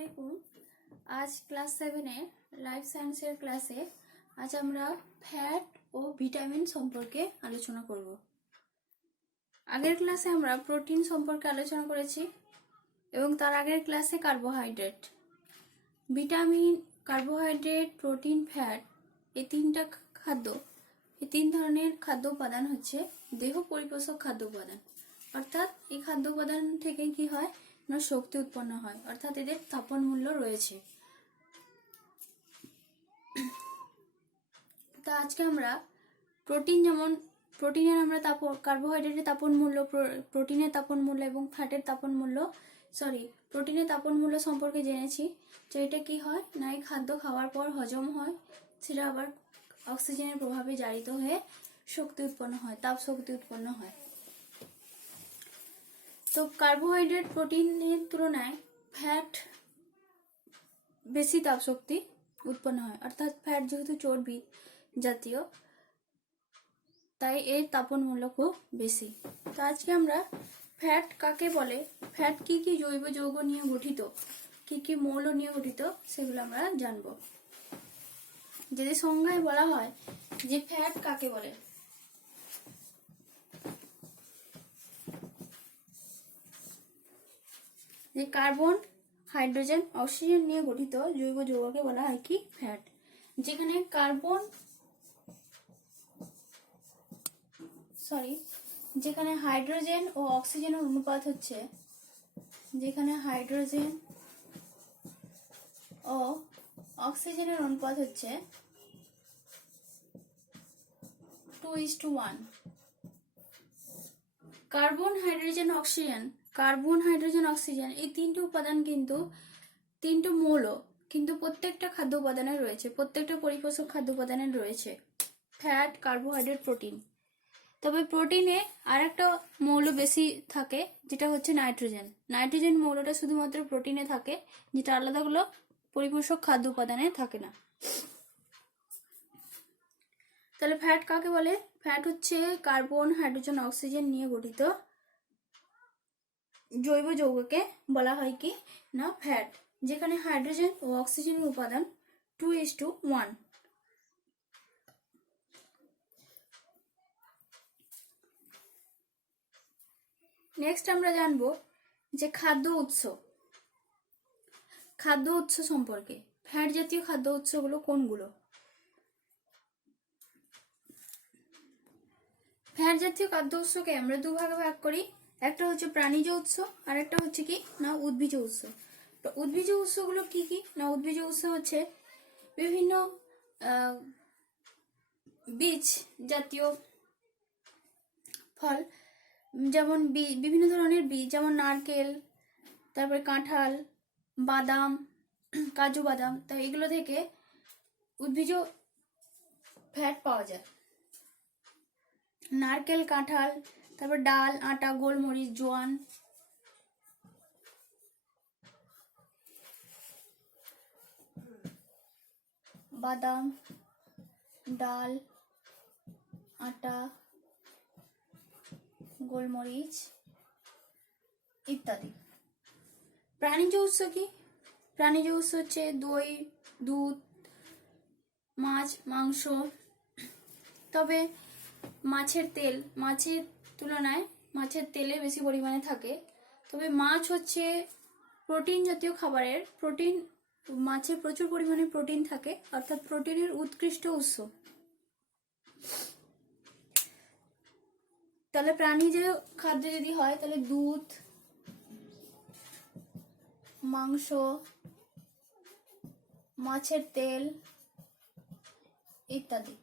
আলাইকুম। আজ ক্লাস 7 এর লাইফ সায়েন্সের ক্লাসে আজ আমরা ফ্যাট ও ভিটামিন সম্পর্কে আলোচনা করব। আগের ক্লাসে আমরা প্রোটিন সম্পর্কে আলোচনা করেছি এবং তার আগের ক্লাসে carbohydrate, vitamin, carbohydrate, protein, fat এই তিন ধরনের খাদ্য উপাদান হচ্ছে দেহ পরিপোষক খাদ্য উপাদান। অর্থাৎ এই খাদ্য উপাদান থেকে কি হয় না শক্তি উৎপন্ন হয়, অর্থাৎ এদের তাপন মূল্য রয়েছে। তা আজকে আমরা প্রোটিনের আমরা কার্বোহাইড্রেটের তাপন মূল্য, প্রোটিনের তাপন মূল্য এবং ফ্যাটের তাপন মূল্য প্রোটিনের তাপন মূল্য সম্পর্কে জেনেছি। তো এটা কি হয় না এই খাদ্য খাওয়ার পর হজম হয়, সেটা আবার অক্সিজেনের প্রভাবে জারিত হয়ে শক্তি উৎপন্ন হয়, তাপ শক্তি উৎপন্ন হয়। তো কার্বোহাইড্রেট প্রোটিনের তুলনায় ফ্যাট বেশি তাপ শক্তি উৎপন্ন হয়, অর্থাৎ ফ্যাট যেহেতু চর্বি জাতীয় তাই এর তাপন মূল্য খুব বেশি। তো আজকে আমরা ফ্যাট কাকে বলে, ফ্যাট কি কি জৈব যৌগ নিয়ে গঠিত, কি কি মৌল নিয়ে গঠিত সেগুলো আমরা জানবো। যদি সংজ্ঞায় বলা হয় যে ফ্যাট কাকে বলে, যে কার্বন, হাইড্রোজেন, অক্সিজেন নিয়ে গঠিত জৈব যৌগকে বলা হয় কি ফ্যাট। যেখানে হাইড্রোজেন ও অক্সিজেনের অনুপাত হচ্ছে, যেখানে হাইড্রোজেন ও অক্সিজেনের অনুপাত হচ্ছে 2:1। কার্বন, হাইড্রোজেন, অক্সিজেন এই তিনটি উপাদান কিন্তু তিনটি মৌল, কিন্তু প্রত্যেকটা খাদ্য উপাদানের রয়েছে, প্রত্যেকটা পরিপোষক খাদ্য উপাদানের রয়েছে ফ্যাট, কার্বোহাইড্রেট, প্রোটিন। তবে প্রোটিনে আর একটা মৌল বেশি থাকে, যেটা হচ্ছে নাইট্রোজেন মৌলটা শুধুমাত্র প্রোটিনে থাকে, যেটা আলাদাগুলো পরিপোষক খাদ্য উপাদানে থাকে না। তাহলে ফ্যাট কাকে বলে? ফ্যাট হচ্ছে কার্বন, হাইড্রোজেন, অক্সিজেন নিয়ে গঠিত জৈব যৌগকে বলা হয় কি না ফ্যাট, যেখানে হাইড্রোজেন ও অক্সিজেনের উপাদান 2:1। নেক্সট আমরা জানবো যে খাদ্য উৎস সম্পর্কে। ফ্যাট জাতীয় খাদ্য উৎসগুলো কোনগুলো? ফ্যাট জাতীয় খাদ্য উৎসকে আমরা দুভাগে ভাগ করি, একটা হচ্ছে প্রাণীজ উৎস আর একটা হচ্ছে কি না উদ্ভিজ উৎস। তো উদ্ভিজ উৎসগুলো কি কি না, উদ্ভিজ উৎস হচ্ছে বিভিন্ন বীজ জাতীয় ফল, যেমন বিভিন্ন ধরনের বীজ, যেমন নারকেল, তারপরে কাঁঠাল, বাদাম, কাজু বাদাম, তো এগুলো থেকে উদ্ভিজ ফ্যাট পাওয়া যায়। নারকেল, কাঁঠাল, তারপর ডাল, আটা, গোলমরিচ, জোয়ান, বাদাম, ডাল, আটা, গোলমরিচ ইত্যাদি। প্রাণীজ উৎস কি? প্রাণীজ উৎস হচ্ছে দই, দুধ, মাছ, মাংস। তবে মাছের তুলনায় মাছের তেলে বেশি পরিমাণে থাকে। তবে মাছ হচ্ছে প্রোটিন জাতীয় খাবারের, মাছে প্রচুর পরিমাণে প্রোটিন থাকে, অর্থাৎ প্রোটিনের উৎকৃষ্ট উৎস। তাহলে প্রাণীজ খাদ্য যদি হয় তাহলে দুধ, মাংস, মাছের তেল ইত্যাদি,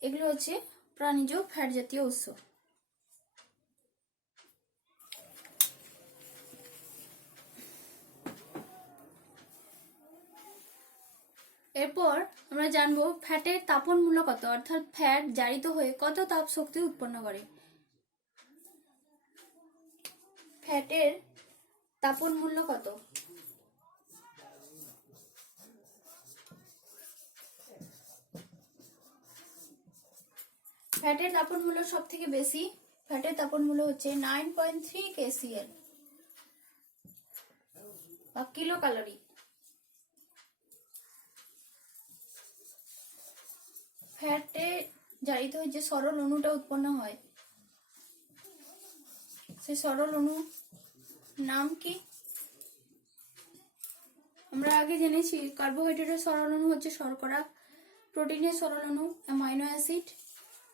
এগুলো হচ্ছে প্রাণীজ ফ্যাট জাতীয় উৎস। এরপর আমরা জানবো ফ্যাটের তাপন মূল্য কত, অর্থাৎ ফ্যাট জারিত হয়ে কত তাপ শক্তি উৎপন্ন করে। ফ্যাটের তাপন মূল্য কত? ফ্যাটের তাপন মূল্য সব থেকে বেশি, ফ্যাটের তাপন মূল্য হচ্ছে 9.3 kcal। বা কিলো ক্যালোরি। ফ্যাটে জারিত হয়ে যে সরল অণুটা উৎপন্ন হয়, সেই সরল অণু নাম কি? আমরা আগে জেনেছি কার্বোহাইড্রেটের সরল অণু হচ্ছে শর্করা, প্রোটিনের সরল অণু অ্যামাইনো অ্যাসিড,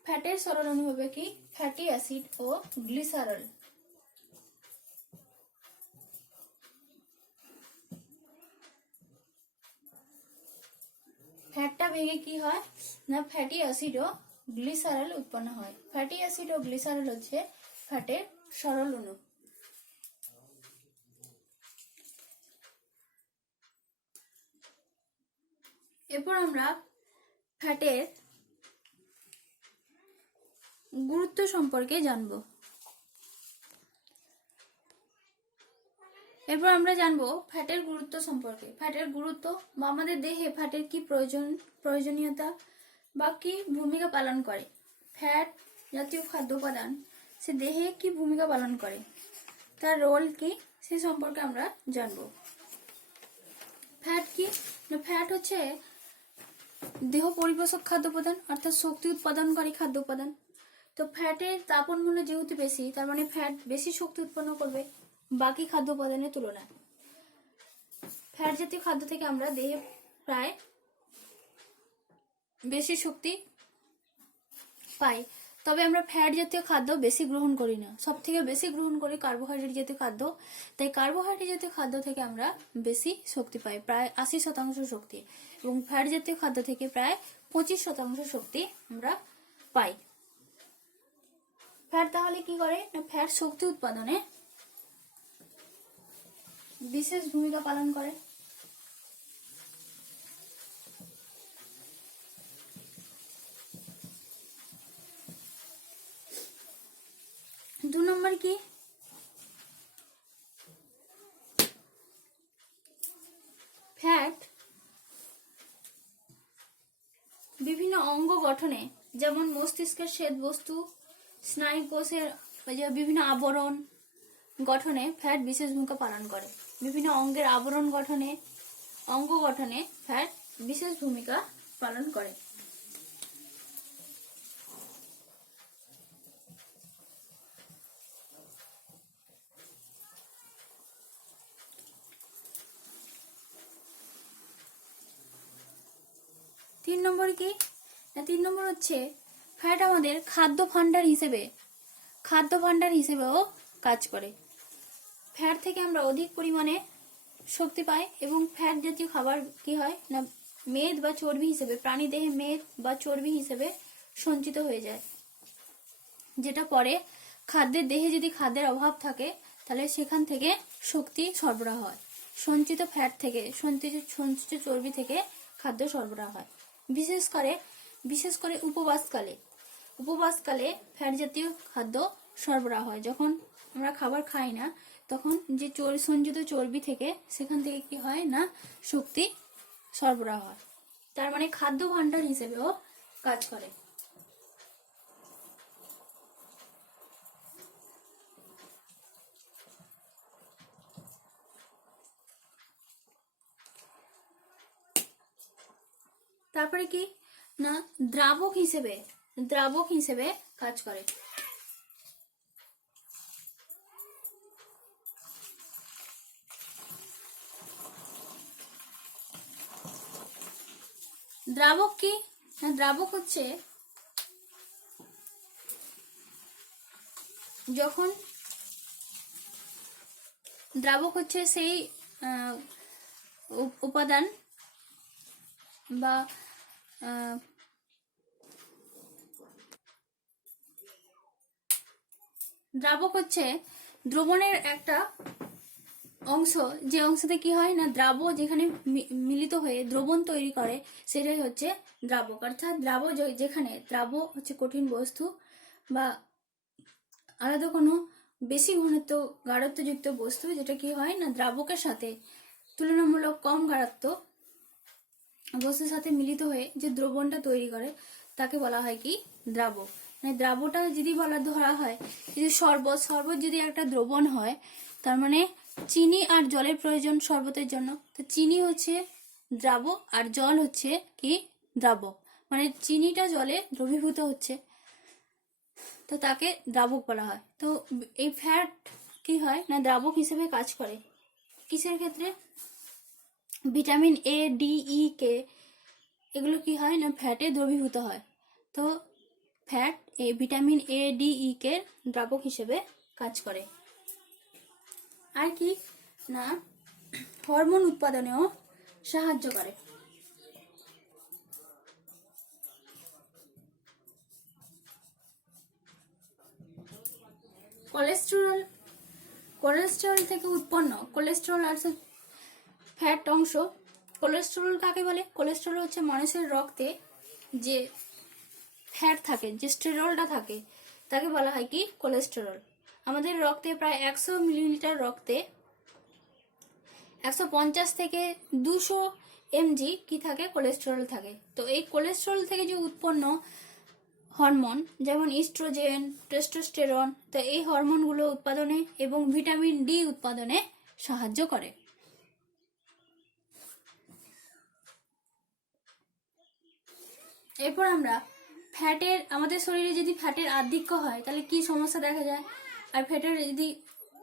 ফ্যাটের সরল অণু হবে কি ফ্যাটি অ্যাসিড ও গ্লিসারল। ফ্যাটটা ভেঙে কি হয় না ফ্যাটি অ্যাসিড ও গ্লিসারল উৎপন্ন হয়। ফ্যাটি অ্যাসিড ও গ্লিসারল হচ্ছে ফ্যাটের সরল অণু। এরপর আমরা ফ্যাটের গুরুত্ব সম্পর্কে জানব। এরপর আমরা জানবো ফ্যাটের গুরুত্ব সম্পর্কে। ফ্যাটের গুরুত্ব বা আমাদের দেহে ফ্যাটের কি প্রয়োজনীয়তা বা কি ভূমিকা পালন করে। ফ্যাট জাতীয় খাদ্য উপাদান সে দেহে কি ভূমিকা পালন করে, তার রোল কি, সে সম্পর্কে আমরা জানবো। ফ্যাট কি? ফ্যাট হচ্ছে দেহ পরিপোষক খাদ্য উপাদান, অর্থাৎ শক্তি উৎপাদনকারী খাদ্য উপাদান। তো ফ্যাটের তাপন মূল্য যেহেতু বেশি, তার মানে ফ্যাট বেশি শক্তি উৎপন্ন করবে বাকি খাদ্য উপাদানের তুলনায়। ফ্যাট জাতীয় খাদ্য থেকে আমরা দেহে প্রায় বেশি শক্তি পাই। তবে আমরা ফ্যাট জাতীয় খাদ্য বেশি গ্রহণ করি না, সব থেকে বেশি গ্রহণ করি কার্বোহাইড্রেট জাতীয় খাদ্য। তাই কার্বোহাইড্রেট জাতীয় খাদ্য থেকে আমরা বেশি শক্তি পাই, প্রায় 80% শক্তি, এবং ফ্যাট জাতীয় খাদ্য থেকে প্রায় 25% শক্তি আমরা পাই। ফ্যাট তাহলে কি করে না ফ্যাট শক্তি উৎপাদনে বিশেষ ভূমিকা পালন করে। দু নম্বর কি ফ্যাট বিভিন্ন অঙ্গ গঠনে, যেমন মস্তিষ্কের শ্বেত বস্তু, স্নায়ু কোষের বিভিন্ন আবরণ গঠনে ফ্যাট বিশেষ ভূমিকা পালন করে। বিভিন্ন অঙ্গের আবরণ গঠনে, অঙ্গ গঠনে ফ্যাট বিশেষ ভূমিকা পালন করে। তিন নম্বর কি না 3 নম্বর হচ্ছে ফ্যাট আমাদের খাদ্য ভাণ্ডার হিসেবেও কাজ করে। ফ্যাট থেকে আমরা অধিক পরিমাণে শক্তি পাই, এবং ফ্যাট জাতীয় খাবার কি হয় না মেদ বা চর্বি হিসেবে, প্রাণী দেহে মেদ বা চর্বি হিসেবে সঞ্চিত হয়ে যায়, যেটা পরে দেহে যদি খাদ্যের অভাব থাকে তাহলে সেখান থেকে শক্তি সরবরাহ হয়। সঞ্চিত ফ্যাট থেকে, সঞ্চিত চর্বি থেকে খাদ্য সরবরাহ হয়। বিশেষ করে উপবাসকালে ফ্যাট জাতীয় খাদ্য সরবরাহ হয়। যখন আমরা খাবার খাই না তখন যে সঞ্চিত চর্বি থেকে সেখান থেকে কি হয় না শক্তি সরবরাহ হয়। তার মানে খাদ্য ভাণ্ডার হিসেবেও কাজ করে। তারপরে কি না দ্রাবক হিসেবে কাজ করে। দ্রাবক কি না দ্রাবক হচ্ছে যখন দ্রাবক হচ্ছে সেই উপাদান বা দ্রাবক হচ্ছে দ্রবণের একটা অংশ, যে অংশতে কি হয় না দ্রাব যেখানে মিলিত হয়ে দ্রবণ তৈরি করে সেটাই হচ্ছে দ্রাবক। অর্থাৎ যেখানে দ্রাব হচ্ছে কঠিন বস্তু বা আলাদা কোনো বেশি ঘনত্ব গাঢ়ত্বযুক্ত বস্তু, যেটা কি হয় না দ্রাবকের সাথে তুলনামূলক কম গাঢ়ত্ব বস্তুর সাথে মিলিত হয়ে যে দ্রবণটা তৈরি করে তাকে বলা হয় কি দ্রাবক। মানে দ্রাবটা যদি ধরা হয় যে শরবত যদি একটা দ্রবণ হয়, তার মানে চিনি আর জলের প্রয়োজন শরবতের জন্য। তো চিনি হচ্ছে দ্রাবক আর জল হচ্ছে কি দ্রাবক, মানে চিনিটা জলে দ্রবীভূত হচ্ছে, তো তাকে দ্রাবক বলা হয়। তো এই ফ্যাট কি হয় না দ্রাবক হিসেবে কাজ করে কিসের ক্ষেত্রে? ভিটামিন এ, ডি, ই, কে এগুলো কি হয় না ফ্যাটে দ্রবীভূত হয়। তো ফ্যাট এই ভিটামিন এ, ডি, ই, কে দ্রাবক হিসেবে কাজ করে। আর কি না হরমোন উৎপাদনেও সাহায্য করে। কোলেস্টেরল, কোলেস্টেরল থেকে উৎপন্ন কোলেস্টেরল আর ফ্যাট অংশ। কোলেস্টেরল কাকে বলে? কোলেস্টেরল হচ্ছে মানুষের রক্তে যে ফ্যাট থাকে, যে স্টেরলটা থাকে, তাকে বলা হয় কি কোলেস্টেরল। আমাদের রক্তে প্রায় 100 মিলিলিটার রক্তে 150 থেকে 200 mg কি থাকে? কোলেস্টেরল থাকে। তো এই কোলেস্টেরল থেকে যে উৎপন্ন হরমোন যেমন ইস্ট্রোজেন, টেস্টোস্টেরন, তো এই হরমোনগুলো উৎপাদনে এবং ভিটামিন ডি উৎপাদনে সাহায্য করে। এরপর আমরা ফ্যাটের, আমাদের শরীরে যদি ফ্যাটের আধিক্য হয় তাহলে কি সমস্যা দেখা যায়, আর ফ্যাটের যদি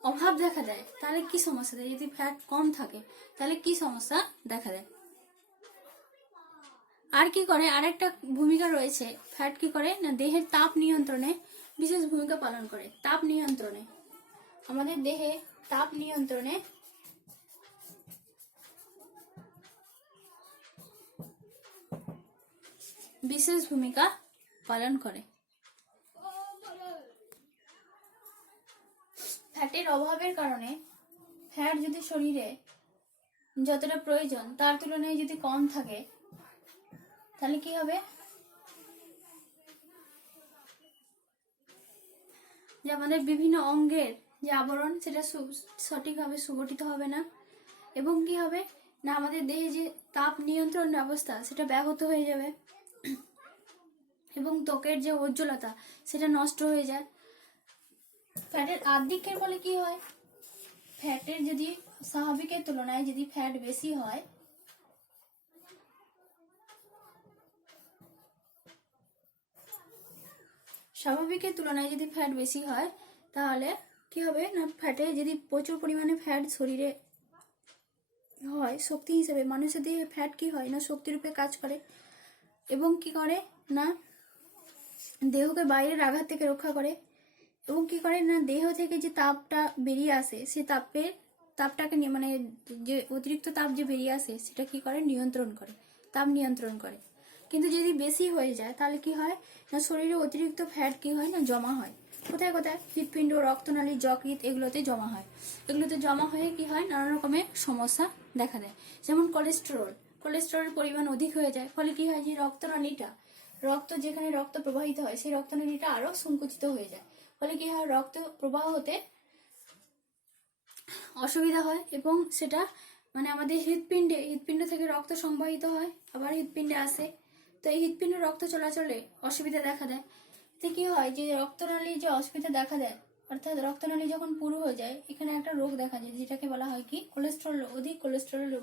অভাব দেখা দেয় তাহলে কি সমস্যা দেয়, যদি ফ্যাট কম থাকে তাহলে কি সমস্যা দেখা দেয়। আর কি করে, আরেকটা ভূমিকা রয়েছে, ফ্যাট কি করে না দেহের তাপ নিয়ন্ত্রণে বিশেষ ভূমিকা পালন করে। তাপ নিয়ন্ত্রণে, আমাদের দেহে তাপ নিয়ন্ত্রণে বিশেষ ভূমিকা পালন করে। ফ্যাটের অভাবের কারণে ফ্যাট যদি শরীরে যতটা প্রয়োজন তার তুলনায় যদি কম থাকে তাহলে কি হবে, যে আমাদের বিভিন্ন অঙ্গের যে আবরণ সেটা সঠিকভাবে সুগঠিত হবে না, এবং কি হবে না আমাদের দেহে যে তাপ নিয়ন্ত্রণ ব্যবস্থা সেটা ব্যাহত হয়ে যাবে, এবং ত্বকের যে উজ্জ্বলতা সেটা নষ্ট হয়ে যায়। ফ্যাটের আধিক্যের ফলে কি হয়, ফ্যাটের যদি স্বাভাবিকের তুলনায় যদি ফ্যাট বেশি হয় স্বাভাবিকের তুলনায় যদি ফ্যাট বেশি হয় তাহলে কি হবে না ফ্যাটে যদি প্রচুর পরিমাণে ফ্যাট শরীরে হয় শক্তি হিসেবে, মানুষের দেহে ফ্যাট কি হয় না শক্তি রূপে কাজ করে, এবং কি করে না দেহকে বাইরের আঘাত থেকে রক্ষা করে, এবং কি করে না দেহ থেকে যে তাপটা বেরিয়ে আসে সেই তাপটাকে মানে যে অতিরিক্ত তাপ যে বেরিয়ে আসে সেটা কি করে নিয়ন্ত্রণ করে, তাপ নিয়ন্ত্রণ করে। কিন্তু যদি বেশি হয়ে যায় তাহলে কি হয় না শরীরে অতিরিক্ত ফ্যাট কি হয় না জমা হয়, কোথায় কোথায় হৃৎপিণ্ড, রক্তনালী, যকৃৎ এগুলোতে জমা হয়। এগুলোতে জমা হয়ে কি হয় নানা রকমের সমস্যা দেখা দেয়। যেমন কোলেস্টেরলের পরিমাণ অধিক হয়ে যায়, ফলে কি হয় যে রক্তনালীটা, রক্ত যেখানে রক্ত প্রবাহিত হয় সেই রক্তনালীটা আরো সংকুচিত হয়ে যায়, ফলে কি হয় রক্ত প্রবাহ হতে অসুবিধা হয়, এবং সেটা মানে আমাদের হৃৎপিণ্ড থেকে রক্ত সংবাহিত হয় আবার হৃৎপিণ্ডে আসে, তো এই হৃৎপিণ্ড রক্ত চলাচলে অসুবিধা দেখা দেয়। এতে কি হয় যে রক্তনালীর যে অসুবিধা দেখা দেয়, অর্থাৎ রক্তনালী যখন পুরু হয়ে যায় এখানে একটা রোগ দেখা যায় যেটাকে বলা হয় কি অধিক কোলেস্টেরল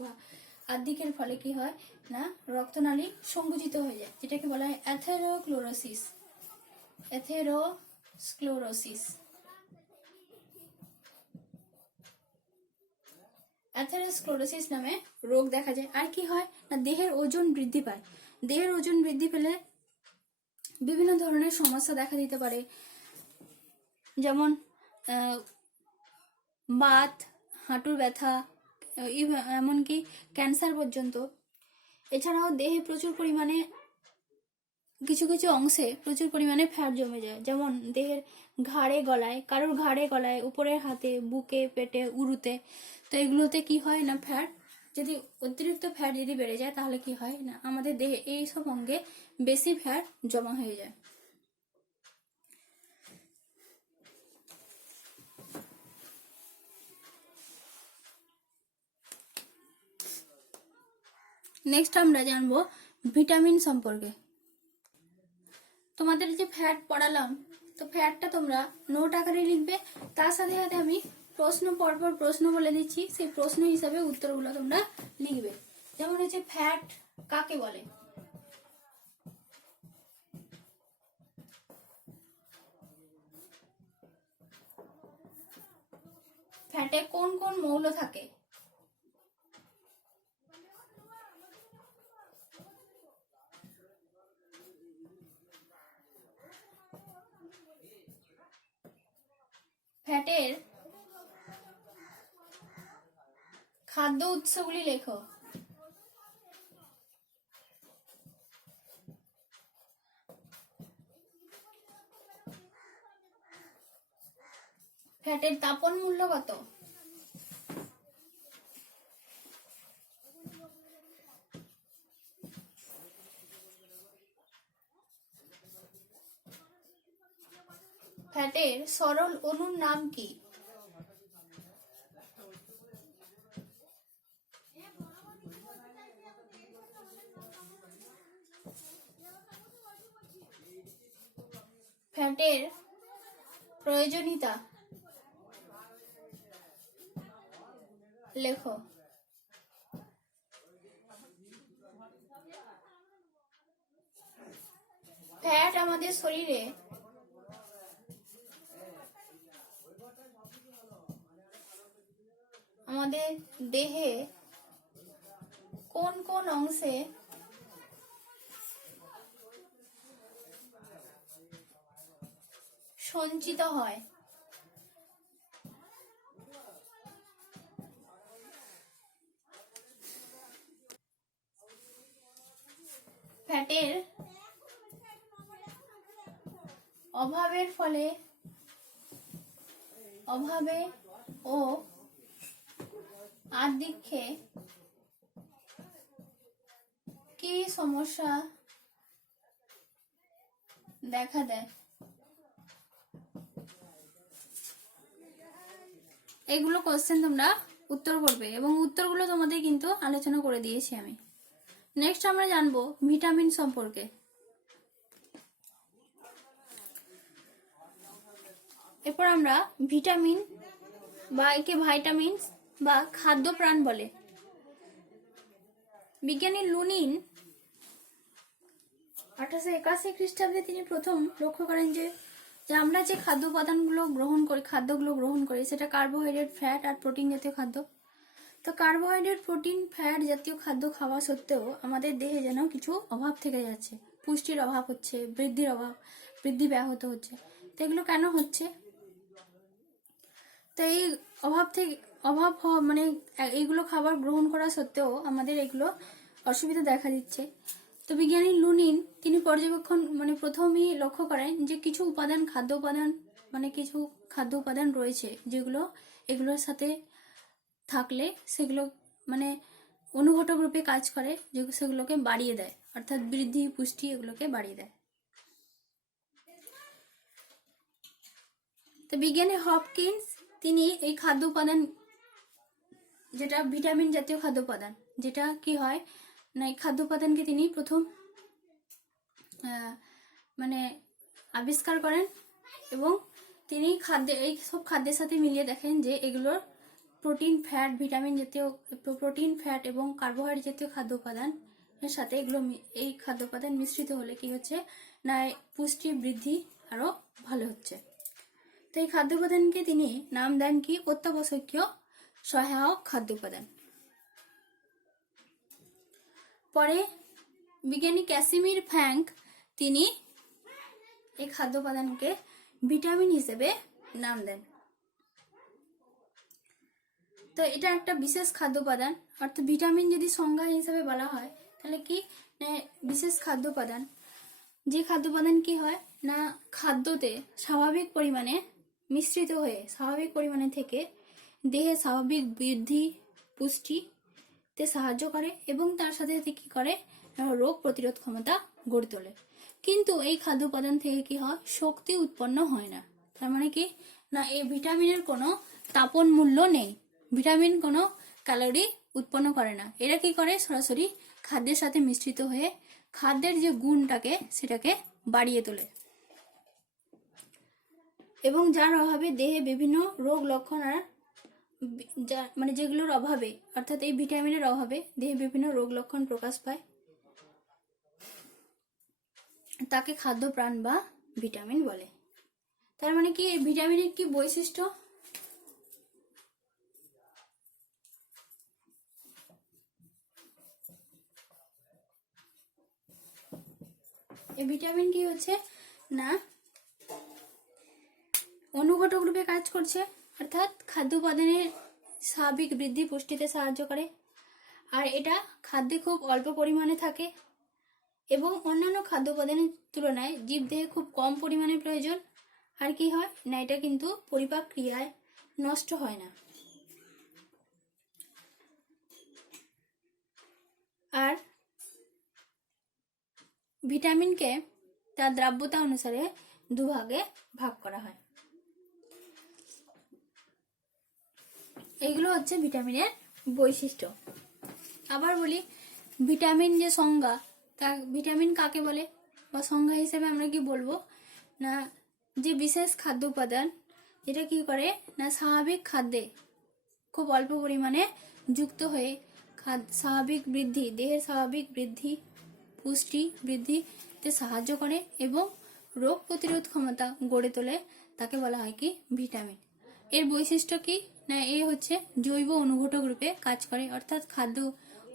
আধিক্যের ফলে কি হয় না রক্তনালী সংকুচিত হয়ে যায়, যেটাকে বলা হয় অ্যাথেরোস্ক্লেরোসিস নামে রোগ দেখা যায়। আর কি হয় না দেহের ওজন বৃদ্ধি পায়, দেহের ওজন বৃদ্ধি পেলে বিভিন্ন ধরনের সমস্যা দেখা দিতে পারে, যেমন বাত, হাঁটুর ব্যথা, এমনকি ক্যান্সার পর্যন্ত। এছাড়াও দেহে প্রচুর পরিমাণে কিছু কিছু অংশে প্রচুর পরিমাণে ফ্যাট জমে যায়, যেমন দেহের ঘাড়ে গলায়, কারোর ঘাড়ে গলায়, উপরের হাতে, বুকে, পেটে, উরুতে। তো এগুলোতে কি হয় না ফ্যাট যদি অতিরিক্ত ফ্যাট যদি বেড়ে যায় তাহলে কি হয় না আমাদের দেহে এই সব অঙ্গে বেশি ফ্যাট জমা হয়ে যায়। নেক্সট আমরা জানবো ভিটামিন সম্পর্কে। তোমাদের যে ফ্যাট পড়ালাম, তো ফ্যাটটা তোমরা নোট আকারে লিখবে, তার সাথে সাথে আমি প্রশ্ন পরপর প্রশ্ন বলে দিচ্ছি, সেই প্রশ্ন হিসাবে উত্তরগুলো তোমরা লিখবে। যেমন হচ্ছে ফ্যাট কাকে বলে? ফ্যাটে কোন কোন মৌল থাকে? ফ্যাটের খাদ্য উৎসগুলি লেখো। ফ্যাটের তাপন মূল্য কত? ফ্যাটের সরল অণুর নাম কি? ফ্যাটের প্রয়োজনীয়তা লেখো। ফ্যাট আমাদের শরীরে আমাদের দেহে কোন কোন অংশে সঞ্চিত হয়? ফ্যাটের অভাবে ও আধিক্যে কি সমস্যা দেখা দেয়? এগুলো কোশ্চেন তোমরা উত্তর করবে এবং উত্তরগুলো তোমাদের কিন্তু আলোচনা করে দিয়েছি আমি। নেক্সট আমরা জানবো ভিটামিন সম্পর্কে। এরপর আমরা ভিটামিন বা একে ভাইটামিন বা খাদ্য প্রাণ বলে। বিজ্ঞানী লুনিন 1881 খ্রিস্টাব্দে তিনি প্রথম লক্ষ্য করেন যে আমরা যে খাদ্যগুলো গ্রহণ করি সেটা কার্বোহাইড্রেট, ফ্যাট আর প্রোটিন জাতীয় খাদ্য। তো কার্বোহাইড্রেট, প্রোটিন, ফ্যাট জাতীয় খাদ্য খাওয়া সত্ত্বেও আমাদের দেহে যেন কিছু অভাব থেকে যাচ্ছে, পুষ্টির অভাব হচ্ছে, বৃদ্ধি ব্যাহত হচ্ছে। তো এগুলো কেন হচ্ছে? তো এই মানে এইগুলো খাবার গ্রহণ করা সত্ত্বেও আমাদের এগুলো অসুবিধা দেখা দিচ্ছে। তো বিজ্ঞানী লুনিন তিনি প্রথমেই লক্ষ্য করেন যে কিছু খাদ্য উপাদান রয়েছে যেগুলো এগুলোর সাথে থাকলে সেগুলো মানে অনুঘটক রূপে কাজ করে, সেগুলোকে বাড়িয়ে দেয়, অর্থাৎ বৃদ্ধি, পুষ্টি এগুলোকে বাড়িয়ে দেয়। তো বিজ্ঞানী হপকিন্স তিনি এই খাদ্য উপাদান, যেটা ভিটামিন জাতীয় খাদ্য উপাদান, যেটা কি হয় না, এই খাদ্য উপাদানকে তিনি প্রথম আবিষ্কার করেন এবং তিনি এই সব খাদ্যের সাথে মিলিয়ে দেখেন যে এগুলোর প্রোটিন, ফ্যাট এবং কার্বোহাইড্রেট জাতীয় খাদ্য উপাদান এর সাথে এই খাদ্য উপাদান মিশ্রিত হলে কি হচ্ছে না, পুষ্টি বৃদ্ধি আরো ভালো হচ্ছে। তো এই খাদ্য উপাদানকে তিনি নাম দেন কি অত্যাবশ্যকীয় সহায়ক খাদ্য উপাদান। পরে বিজ্ঞানী ক্যাসিমির ফ্র্যাঙ্ক তিনি এই খাদ্য উপাদানকে ভিটামিন হিসেবে নাম দেন। তো এটা একটা বিশেষ খাদ্য উপাদান, অর্থাৎ ভিটামিন যদি সংজ্ঞা হিসেবে বলা হয় তাহলে কি বিশেষ খাদ্য উপাদান, যে খাদ্য উপাদান কি হয় না খাদ্যতে স্বাভাবিক পরিমাণে মিশ্রিত হয়ে স্বাভাবিক পরিমাণে থেকে দেহে স্বাভাবিক বৃদ্ধি, পুষ্টিতে সাহায্য করে এবং তার সাথে সাথে কি করে রোগ প্রতিরোধ ক্ষমতা গড়ে তোলে। কিন্তু এই খাদ্য উপাদান থেকে কি হয়, শক্তি উৎপন্ন হয় না। তার মানে কি না, এই ভিটামিনের কোনো তাপন মূল্য নেই, ভিটামিন কোনো ক্যালোরি উৎপন্ন করে না। এরা কি করে সরাসরি খাদ্যের সাথে মিশ্রিত হয়ে খাদ্যের যে গুণটাকে সেটাকে বাড়িয়ে তোলে এবং যার অভাবে দেহে বিভিন্ন রোগ লক্ষণ আর মানে যেগুলোর অভাবে অর্থাৎ এই ভিটামিনের অভাবে দেহে বিভিন্ন রোগ লক্ষণ প্রকাশ পায় তাকে খাদ্যপ্রাণ বা ভিটামিন বলে। তার মানে কি এই ভিটামিনের কি বৈশিষ্ট্য? এই ভিটামিন কি হচ্ছে না অনুঘটক রূপে কাজ করছে, অর্থাৎ খাদ্য উপাদানের স্বাভাবিক বৃদ্ধি পুষ্টিতে সাহায্য করে। আর এটা খাদ্যে খুব অল্প পরিমাণে থাকে এবং অন্যান্য খাদ্য উপাদানের তুলনায় জীবদেহে খুব কম পরিমাণে প্রয়োজন। আর কি হয় না এটা কিন্তু পরিপাক ক্রিয়ায় নষ্ট হয় না। আর ভিটামিনকে তার দ্রাব্যতা অনুসারে দুভাগে ভাগ করা হয়। এগুলো হচ্ছে ভিটামিনের বৈশিষ্ট্য। আবার বলি ভিটামিন যে সংজ্ঞা, তা ভিটামিন কাকে বলে বা সংজ্ঞা হিসেবে আমরা কি বলবো না যে বিশেষ খাদ্য উপাদান যেটা কি করে না স্বাভাবিক খাদ্যে খুব অল্প পরিমাণে যুক্ত হয়ে স্বাভাবিক বৃদ্ধি, দেহের স্বাভাবিক বৃদ্ধি পুষ্টি বৃদ্ধিতে সাহায্য করে এবং রোগ প্রতিরোধ ক্ষমতা গড়ে তোলে, তাকে বলা হয় কি ভিটামিন। এর বৈশিষ্ট্য কি না এ হচ্ছে জৈব অনুঘটক রূপে কাজ করে, অর্থাৎ খাদ্য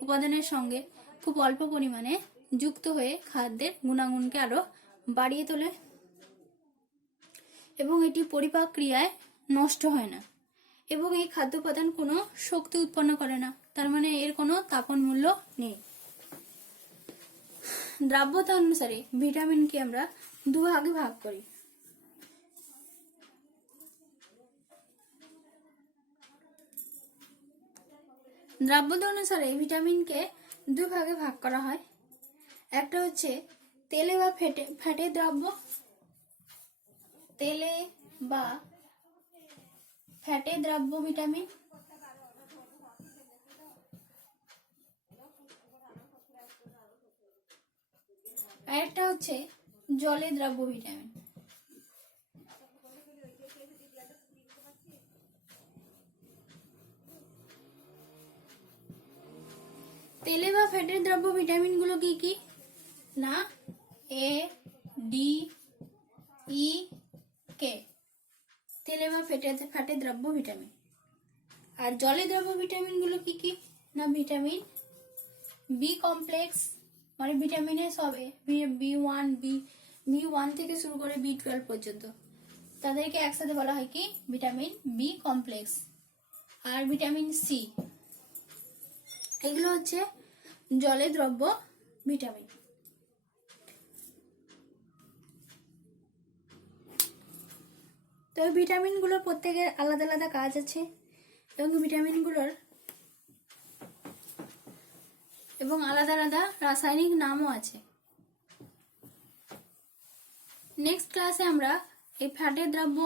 উপাদানের সঙ্গে খুব অল্প পরিমাণে যুক্ত হয়ে খাদ্যের গুণাগুণকে আরো বাড়িয়ে তোলে এবং এটি পরিপাক ক্রিয়ায় নষ্ট হয় না এবং এই খাদ্য উপাদান কোনো শক্তি উৎপন্ন করে না, তার মানে এর কোনো তাপন মূল্য নেই। দ্রাব্যতা অনুসারে ভিটামিনকে আমরা দুভাগে ভাগ করি। দ্রাব্যতা অনুসারে ভিটামিনকে দুই ভাগে ভাগ করা হয়। একটা হচ্ছে তেলে বা ফ্যাটে দ্রাব্য, তেলে বা ফ্যাটে দ্রাব্য ভিটামিন, আর একটা হচ্ছে জলে দ্রাব্য ভিটামিন। তেলে বা ফ্যাটের দ্রাব্য ভিটামিন গুলো কি কি না এ ডি ই কে, তেলে বা ফ্যাটে দ্রাব্য ভিটামিন। আর জলে দ্রাব্য ভিটামিন গুলো কি কি না ভিটামিন বি কমপ্লেক্স, মানে ভিটামিনের সবে বি ওয়ান থেকে শুরু করে বি12 পর্যন্ত তাদেরকে একসাথে বলা হয় কি ভিটামিন বি কমপ্লেক্স। আর ভিটামিন সি, এগুলো হচ্ছে জলে দ্রব্য ভিটামিন। তো এই ভিটামিনগুলোর প্রত্যেকের আলাদা আলাদা কাজ আছে এবং ভিটামিনগুলোর এবং আলাদা আলাদা রাসায়নিক নামও আছে। নেক্সট ক্লাসে আমরা এই ফ্যাটের দ্রব্য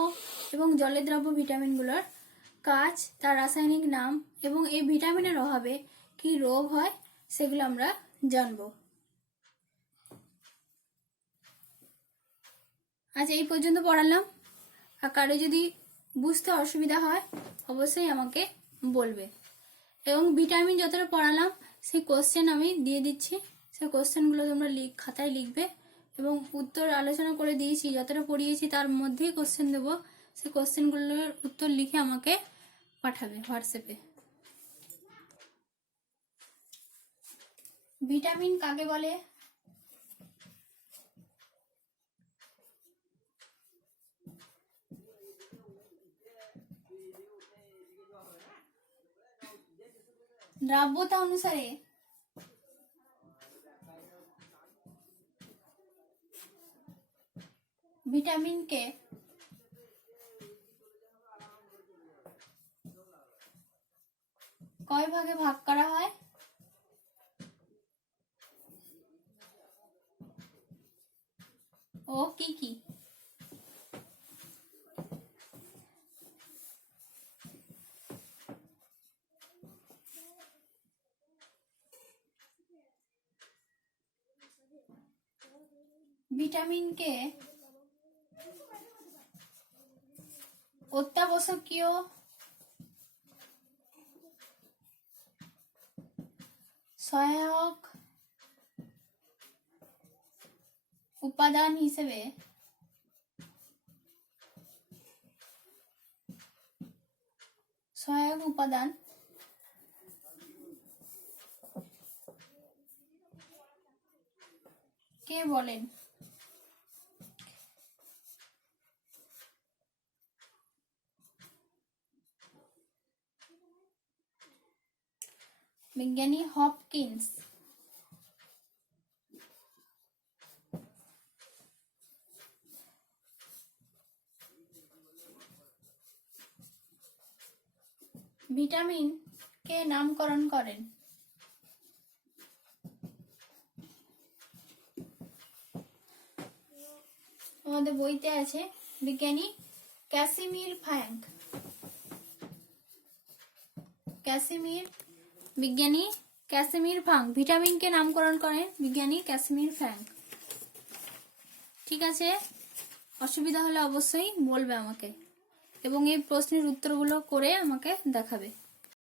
এবং জলের দ্রব্য ভিটামিনগুলোর কাজ, তার রাসায়নিক নাম এবং এই ভিটামিনের অভাবে কি রোগ হয় সেগুলো আমরা জানব। আজ এই পর্যন্ত পড়ালাম। আর কারো যদি বুঝতে অসুবিধা হয় অবশ্যই আমাকে বলবে এবং ভিটামিন যতটা পড়ালাম সেই কোশ্চেন আমি দিয়ে দিচ্ছি, সেই কোশ্চেনগুলো তোমরা খাতায় লিখবে এবং উত্তর আলোচনা করে দিয়েছি, যতটা পড়িয়েছি তার মধ্যেই কোশ্চেন দেবো, সেই কোশ্চেনগুলোর উত্তর লিখে আমাকে পাঠাবে হোয়াটসঅ্যাপে। ভিটামিন কাকে বলে? দ্রাব্যতা অনুসারে ভিটামিনকে কয় ভাগে ভাগ করা হয়? ও কি কি? ভিটামিনকে অত্যাবশ্যকীয়, সহায়ক উপাদান হিসেবে কে বলেন? বিজ্ঞানী হপকিন্স। ভিটামিন কে নামকরণ করেন? আমাদের বইতে আছে বিজ্ঞানী ক্যাসিমির ফ্রাঙ্ক। বিজ্ঞানী ক্যাসিমির ফ্রাঙ্ক ভিটামিনকে নামকরণ করেন বিজ্ঞানী ক্যাসিমির ফ্রাঙ্ক। ঠিক আছে, অসুবিধা হলে অবশ্যই বলবে আমাকে এবং এই প্রশ্নের উত্তরগুলো করে আমাকে দেখাবে।